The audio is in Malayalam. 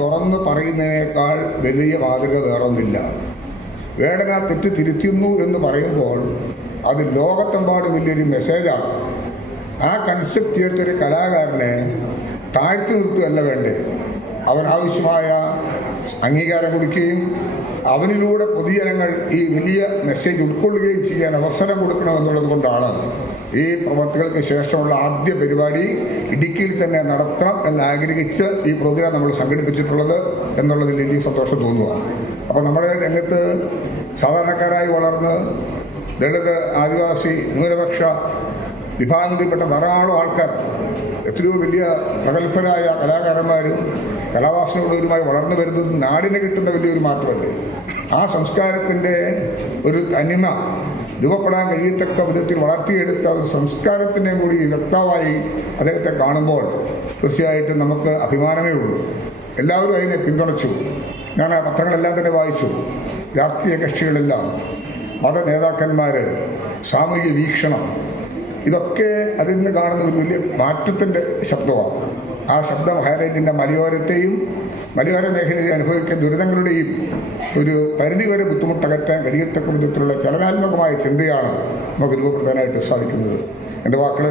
തുറന്ന് പറയുന്നതിനേക്കാൾ വലിയ മാതൃക വേറൊന്നില്ല. വേടന തെറ്റ് തിരുത്തുന്നു എന്ന് പറയുമ്പോൾ അത് ലോകത്തെമ്പാടും വലിയൊരു മെസ്സേജാണ്. ആ കൺസെപ്റ്റ് ചേർത്തൊരു കലാകാരനെ താഴ്ത്തി നിർത്തുകയല്ല വേണ്ടേ, അവനാവശ്യമായ അംഗീകാരം കൊടുക്കുകയും അവനിലൂടെ പൊതുജനങ്ങൾ ഈ വലിയ മെസ്സേജ് ഉൾക്കൊള്ളുകയും ചെയ്യാൻ അവസരം കൊടുക്കണമെന്നുള്ളത് കൊണ്ടാണ് ഈ പ്രവർത്തികൾക്ക് ശേഷമുള്ള ആദ്യ പരിപാടി ഇടുക്കിയിൽ തന്നെ നടത്തണം എന്നാഗ്രഹിച്ച് ഈ പ്രോഗ്രാം നമ്മൾ സംഘടിപ്പിച്ചിട്ടുള്ളത് എന്നുള്ളതിൽ എനിക്ക് സന്തോഷം തോന്നുക. അപ്പോൾ നമ്മുടെ രംഗത്ത് സാധാരണക്കാരായി വളർന്ന് ദളിത്, ആദിവാസി, ന്യൂനപക്ഷ വിഭാഗങ്ങളിൽപ്പെട്ട ധാരാളം ആൾക്കാർ, എത്രയോ വലിയ പ്രഗത്ഭരായ കലാകാരന്മാരും കലാവാസനയുള്ളവരുമായി വളർന്നു വരുന്നത് നാടിന് കിട്ടുന്ന വലിയൊരു മാറ്റമല്ലേ. ആ സംസ്കാരത്തിൻ്റെ ഒരു തനിമ രൂപപ്പെടാൻ കഴിയത്തക്ക വിധത്തിൽ വളർത്തിയെടുത്ത ഒരു സംസ്കാരത്തിൻ്റെ കൂടി വ്യക്തമായി അദ്ദേഹത്തെ കാണുമ്പോൾ തീർച്ചയായിട്ടും നമുക്ക് അഭിമാനമേ ഉള്ളൂ. എല്ലാവരും അതിനെ പിന്തുണച്ചു. ഞാൻ ആ പത്രങ്ങളെല്ലാം തന്നെ വായിച്ചു. രാഷ്ട്രീയ കക്ഷികളെല്ലാം, മത നേതാക്കന്മാർ, സാമൂഹിക വീക്ഷണം, ഇതൊക്കെ അതിൽ നിന്ന് കാണുന്ന ഒരു വലിയ മാറ്റത്തിൻ്റെ ശബ്ദമാണ്. ആ ശബ്ദം ഹൈറേഞ്ചിൻ്റെ മലയോരത്തെയും മലയോര മേഖലയിൽ അനുഭവിക്കുന്ന ദുരിതങ്ങളുടെയും ഒരു പരിധിവരെ ബുദ്ധിമുട്ടകറ്റാൻ കഴിയത്തക്ക വിധത്തിലുള്ള ചലനാത്മകമായ ചിന്തയാണ് നമുക്ക് രൂപപ്പെടുത്താനായിട്ട് സാധിക്കുന്നത്. എൻ്റെ വാക്കുകൾ